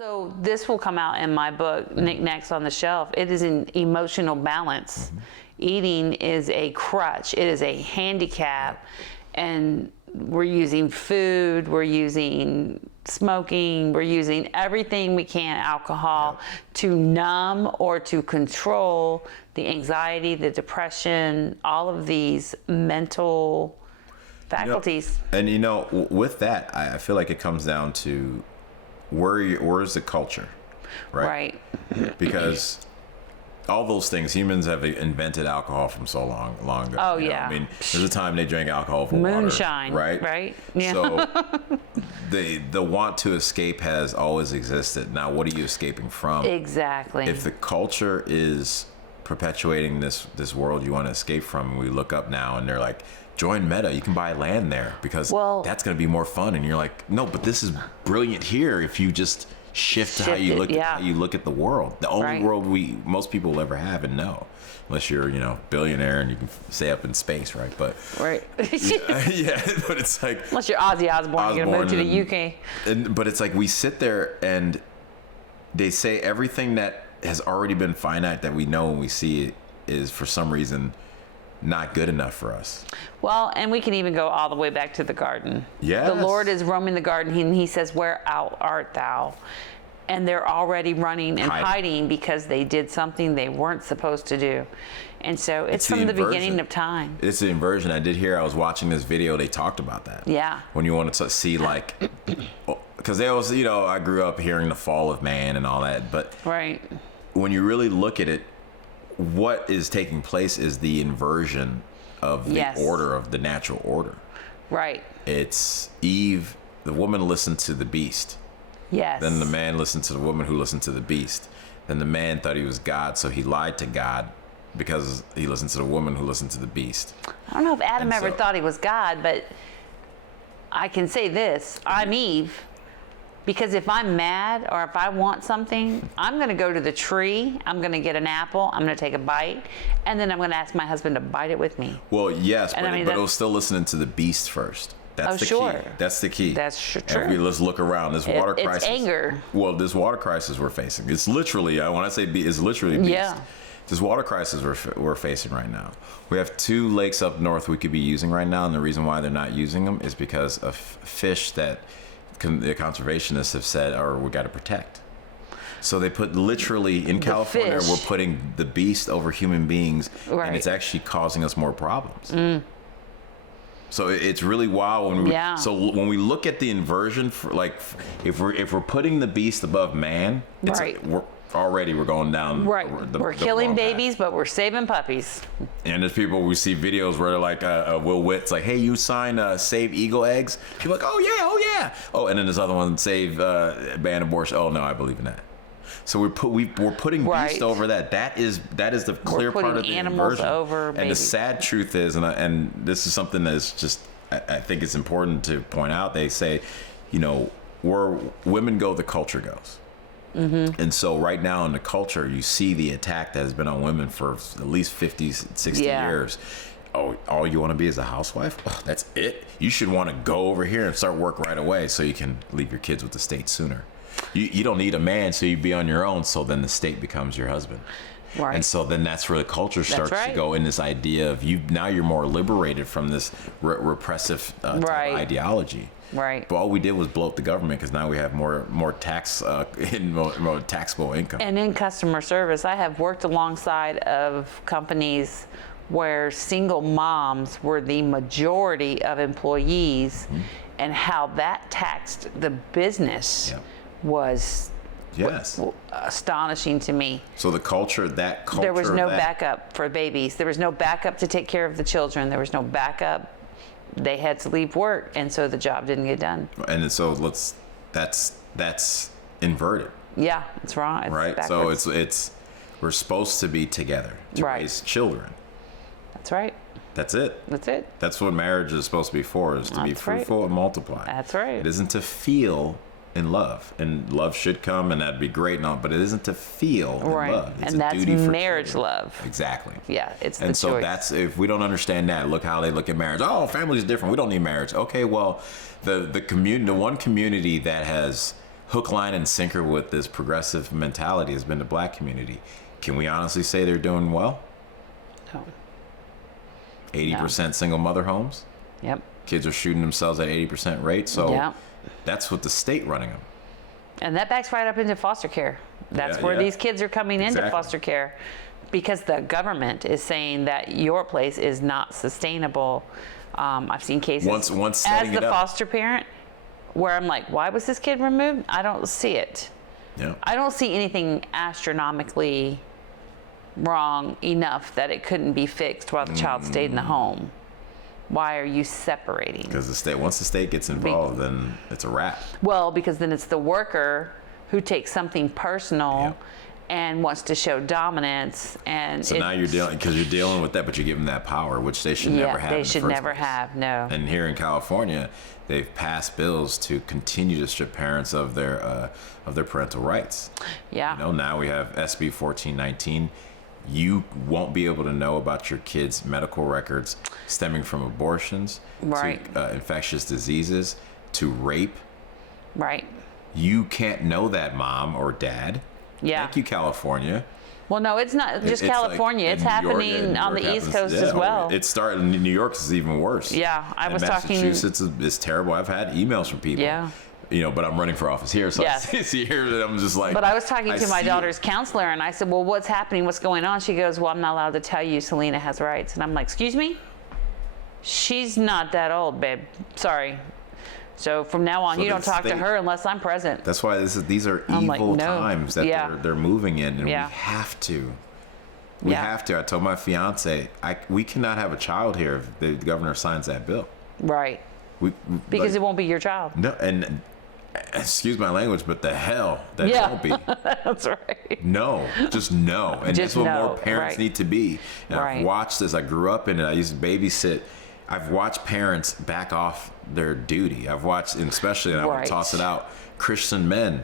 So this will come out in my book, Knickknacks on the Shelf. It is an emotional balance. Eating is a crutch. It is a handicap. And we're using food, we're using smoking, we're using everything we can, alcohol, to numb or to control the anxiety, the depression, all of these mental faculties. With that, I feel like it comes down to where's the culture, right? Because all those things, humans have invented alcohol from so long ago. Oh, yeah. I mean, there's a time they drank alcohol for moonshine, water, right? Yeah. So the want to escape has always existed. Now, what are you escaping from? Exactly. If the culture is perpetuating this world you want to escape from, we look up now and they're like, join Meta, you can buy land there because that's going to be more fun. And you're like, no, but this is brilliant here if you just shift how you look at the world. The only world most people will ever have and know, unless you're billionaire and you can stay up in space, right? But yeah, but it's like, unless you're Ozzy Osbourne, you're gonna move to the UK. But it's like we sit there and they say everything that has already been finite that we know and we see it is for some reason not good enough for us. Well, and we can even go all the way back to the garden. Yes. The Lord is roaming the garden, and he says, where art thou? And they're already running and hiding because they did something they weren't supposed to do. And so it's from the beginning of time. It's the inversion. I was watching this video, they talked about that. Yeah. When you want to see because they always, I grew up hearing the fall of man and all that, but when you really look at it, what is taking place is the inversion of the order of the natural order. Right. It's Eve, the woman listened to the beast. Yes. Then the man listened to the woman who listened to the beast. Then the man thought he was God, so he lied to God because he listened to the woman who listened to the beast. I don't know if Adam ever thought he was God, but I can say this, I'm Eve. Because if I'm mad or if I want something, I'm going to go to the tree, I'm going to get an apple, I'm going to take a bite, and then I'm going to ask my husband to bite it with me. Well, yes, but it was still listening to the beast first. That's the key. That's the key. That's true. Let's look around. This water crisis. It's anger. Well, this water crisis we're facing. It's literally, when I say beast, it's literally beast. Yeah. This water crisis we're facing right now. We have 2 lakes up north we could be using right now, and the reason why they're not using them is because of fish that the conservationists have said, we got to protect. So they put literally in California, we're putting the beast over human beings, and it's actually causing us more problems. So it's really wild when we look at the inversion for if we're putting the beast above man, we're going down. Right. We're killing babies, but we're saving puppies. And there's people, we see videos where they're like, Will Witt's like, hey, you sign Save Eagle Eggs? People are like, oh yeah. Oh, and then there's other one, Save Ban Abortion. Oh no, I believe in that. So we're putting beast over that. That is the clear part of the animals inversion. Over babies. And the sad truth is, and this is something that's just, I think it's important to point out. They say, where women go, the culture goes. Mm-hmm. And so right now in the culture, you see the attack that has been on women for at least 50, 60 years. Oh, all you want to be is a housewife? Oh, that's it? You should want to go over here and start work right away so you can leave your kids with the state sooner. You don't need a man, so you be on your own, so then the state becomes your husband. Right. And so then that's where the culture starts to go in this idea of now you're more liberated from this repressive type of ideology. Right. But all we did was blow up the government because now we have more tax more taxable income. And in customer service, I have worked alongside of companies where single moms were the majority of employees, and how that taxed the business was astonishing to me. So the culture, there was no backup for babies. There was no backup to take care of the children. There was no backup. They had to leave work, and so the job didn't get done. And so that's inverted. Yeah, it's wrong. It's right. backwards. So it's we're supposed to be together to raise children. That's right. That's it. That's it. That's what marriage is supposed to be for, is to be fruitful and multiply. That's right. It isn't to feel in love, and love should come, and that'd be great and all, but it isn't to feel in love. It's and a that's duty for marriage children. love. Exactly. Yeah, it's the and so choice. that's, if we don't understand that, look how they look at marriage. Oh, family's different. We don't need marriage. Okay, well, the one community that has hook, line, and sinker with this progressive mentality has been the black community. Can we honestly say they're doing well? No. 80% single mother homes. Yep. Kids are shooting themselves at 80% rate. So Yep. that's with the state running them. And that backs right up into foster care. That's where these kids are coming into foster care, because the government is saying that your place is not sustainable. I've seen cases Once as setting the it up. foster parent where I'm like, why was this kid removed? I don't see it. Yeah. I don't see anything astronomically wrong enough that it couldn't be fixed while the child stayed in the home. Why are you separating? Because once the state gets involved, then it's a wrap. Well, because then it's the worker who takes something personal and wants to show dominance, and So now you're dealing with that, but you give them that power, which they should never have. They should never have. No. And here in California, they've passed bills to continue to strip parents of their parental rights. Yeah. Now we have SB 1419. You won't be able to know about your kids' medical records stemming from abortions, Right. to infectious diseases, to rape. Right. You can't know that, mom or dad. Yeah. Thank you, California. Well, no, it's not just It's California. like it's in New York, happening New on York the East happens- Coast as well. It started in New York. Is even worse. Yeah, I And was talking. Massachusetts is terrible. I've had emails from people. Yeah. But I'm running for office here, so Yes. I see here that I'm just like. But I was talking to my see daughter's counselor, and I said, well, what's happening? What's going on? She goes, well, I'm not allowed to tell you Selena has rights. And I'm like, excuse me? She's not that old, babe. Sorry. So from now on, So you don't the talk to state- her unless I'm present. That's why these are I'm evil like, no. times that Yeah. they're moving in, and Yeah. we have to. We Yeah. have to. I told my fiance, we cannot have a child here if the governor signs that bill. Right. We Because like, it won't be your child. no, and excuse my language, but the hell that Yeah. won't be. That's right. No, just no. And Just that's what no, more parents right. need to be. And I've Right. watched this. I grew up in it. I used to babysit. I've watched parents back off their duty. I've watched, and especially, and I would Right. toss it out, Christian men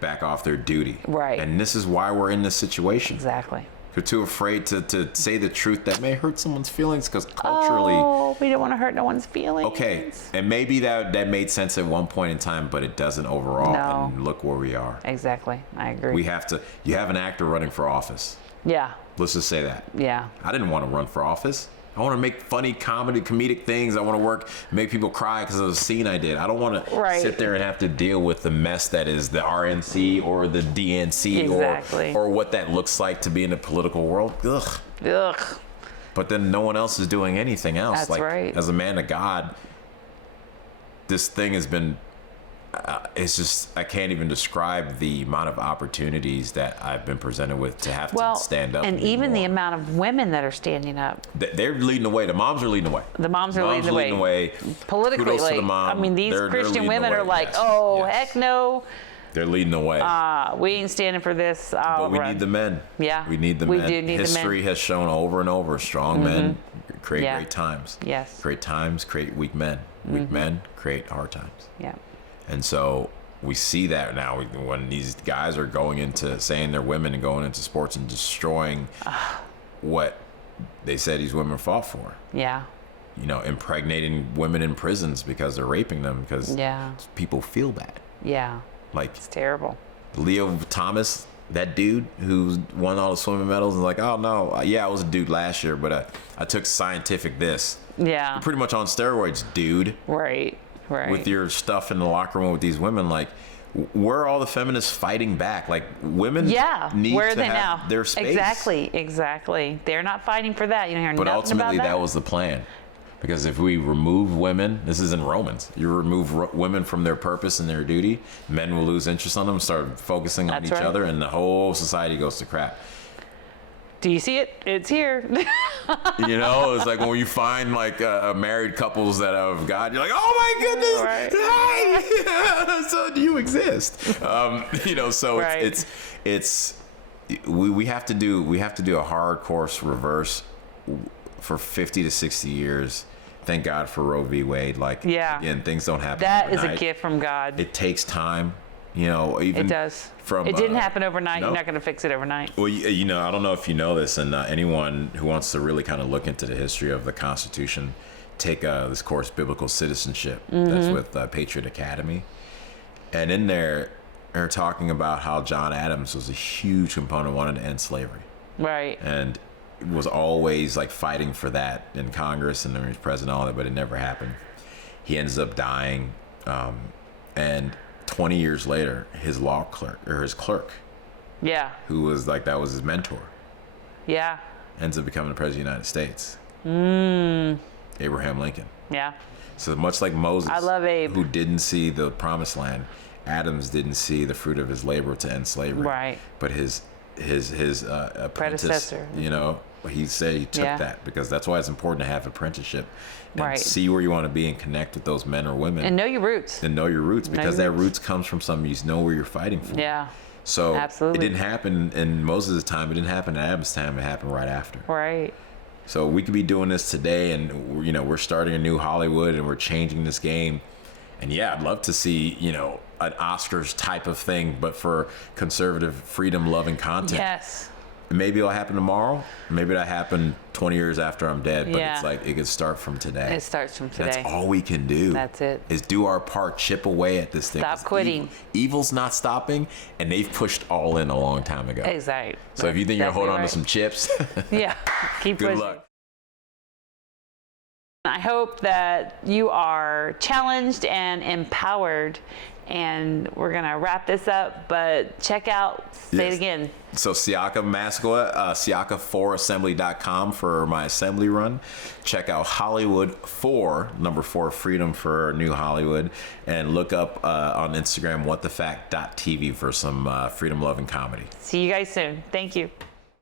back off their duty. Right. And this is why we're in this situation. Exactly. They're too afraid to say the truth that may hurt someone's feelings, because culturally, Oh, we don't want to hurt no one's feelings. okay, and maybe that made sense at one point in time, but it doesn't overall. No. And look where we are. Exactly. I agree. You have an actor running for office. Yeah. Let's just say that. Yeah. I didn't want to run for office. I want to make funny comedic things. I want to make people cry because of the scene I did. I don't want to Right. sit there and have to deal with the mess that is the RNC or the DNC Exactly. or what that looks like to be in the political world. Ugh. Ugh. But then no one else is doing anything else. That's like, right. As a man of God, this thing has been, it's just, I can't even describe the amount of opportunities that I've been presented with to have Well, to stand up. and do even the more. amount of women that are standing up. They're leading the way. The moms are leading the way. The moms are leading the way. Politically, Kudos to like, the mom. I mean, these They're Christian leading the women way. are like, Yes. oh, Yes. heck no. They're leading the way. We ain't standing for this. but we run. need the men. Yeah, We need the we men. do need the men. History has shown over and over strong men create Yeah. great times. Yes. Great times create weak men. Weak men create hard times. Yeah. And so we see that now when these guys are going into saying they're women and going into sports and destroying what they said these women fought for. Yeah. Impregnating women in prisons because they're raping them because Yeah. people feel bad. Yeah. Like It's terrible. Leo Thomas, that dude who won all the swimming medals, is like, oh no, yeah, I was a dude last year, but I took scientific this. Yeah. Pretty much on steroids, dude. Right. Right. With your stuff in the locker room with these women, like, where are all the feminists fighting back? Like, women need Where are to they have now? their space. Exactly. They're not fighting for that. You don't hear But nothing ultimately, about that was the plan. Because if we remove women, this is in Romans, you remove women from their purpose and their duty, men will lose interest on them, start focusing on That's each right. other, and the whole society goes to crap. Do you see it? It's here. It's like when you find like married couples that have God, you're like, oh my goodness, Right. hey, so you exist. So Right. we have to do a hard course reverse for 50 to 60 years. Thank God for Roe v. Wade. Like, Yeah. again, things don't happen. That is a overnight. gift from God. It takes time. Even It does. From It didn't happen overnight. no. You're not going to fix it overnight. Well, I don't know if you know this, and anyone who wants to really kind of look into the history of the Constitution, take this course, Biblical Citizenship. That's with Patriot Academy. And in there, they're talking about how John Adams was a huge component, wanted to end slavery. Right. And was always like fighting for that in Congress, and then he was president and all that, but it never happened. He ends up dying. And 20 years later, his clerk, Yeah. who was like, that was his mentor, Yeah. ends up becoming the president of the United States. Abraham Lincoln. Yeah. So much like Moses, I love Abe. who didn't see the promised land, Adams didn't see the fruit of his labor to end slavery. Right. But his apprentice, Predecessor. you know, he said he took Yeah. that, because that's why it's important to have apprenticeship and Right. see where you want to be and connect with those men or women And know your roots. and know your roots, because your that roots. roots comes from something you know where you're fighting for. Yeah. So Absolutely. it didn't happen in Moses' time. It didn't happen in Adam's time. It happened right after. Right. So we could be doing this today, and you know, we're starting a new Hollywood, and we're changing this game. And yeah, I'd love to see, you know, an Oscars type of thing, but for conservative, freedom-loving content. Yes. Maybe it'll happen tomorrow. Maybe it'll happen 20 years after I'm dead. But Yeah. it's like, it could start from today. It starts from today. That's all we can do. That's it. Is do our part, chip away at this thing. Stop 'Cause quitting. Evil's not stopping, and they've pushed all in a long time ago. Exactly. So if you think you're Exactly gonna hold on right. to some chips, Yeah. Keep good pushing. luck. I hope that you are challenged and empowered. And we're going to wrap this up, but check out, say it Yes. again. So Siaka Massaquoi, Siaka4assembly.com for my assembly run. Check out Hollywood 4, number 4, Freedom for New Hollywood. And look up on Instagram, whatthefact.tv for some freedom-loving comedy. See you guys soon. Thank you.